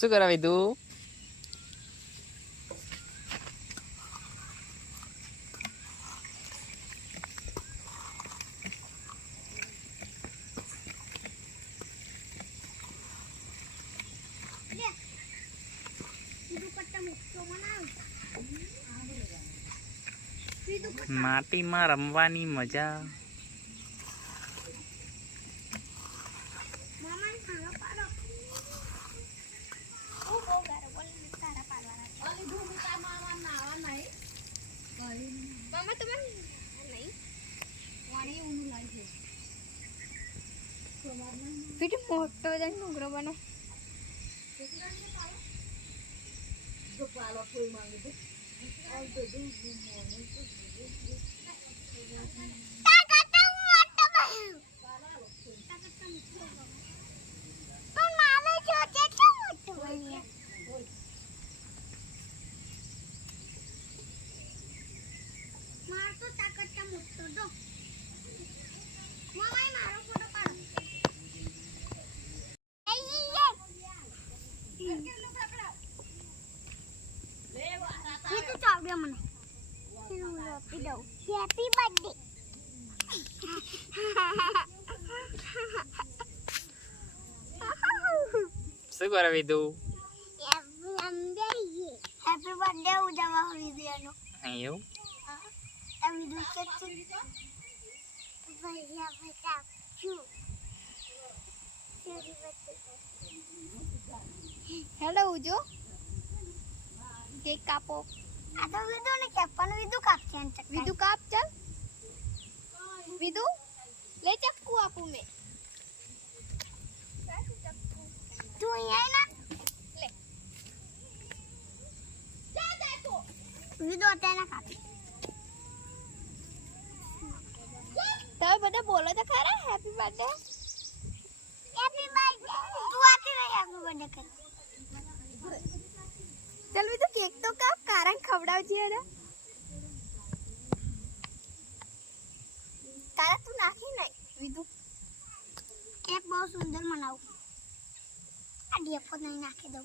શું કરાવી તું? માટીમાં રમવાની મજા. મોટો નુગરો બને Happy birthday. શું કરાવી તું? Happy birthday ઉજવવા હોય દીવાનો. એવું? એમ દુસર ભૈયા બતા છું. હેલો ઉજો. કેક કાપો. આ તો વિદુ ને કેપન વિદુ કાપશે ને ચક્કર. વિદુ કાપ ચાલ. વિદુ લે ચક્કુ આપું મે. તું અહીંયા ના લે. જા તો. વિદુ અત્યારે કાપી. તમે બધા બોલો તો ખરા હેપી બર્થડે. Happy birthday. તું આતી રહી હેપી બર્થડે કર. चल भी तो केक तो का कारण खवड़ाव जी है ना तारा तू नाखी नहीं विदु केक बहुत सुंदर मनाऊ आ डियफो नहीं नाखे दो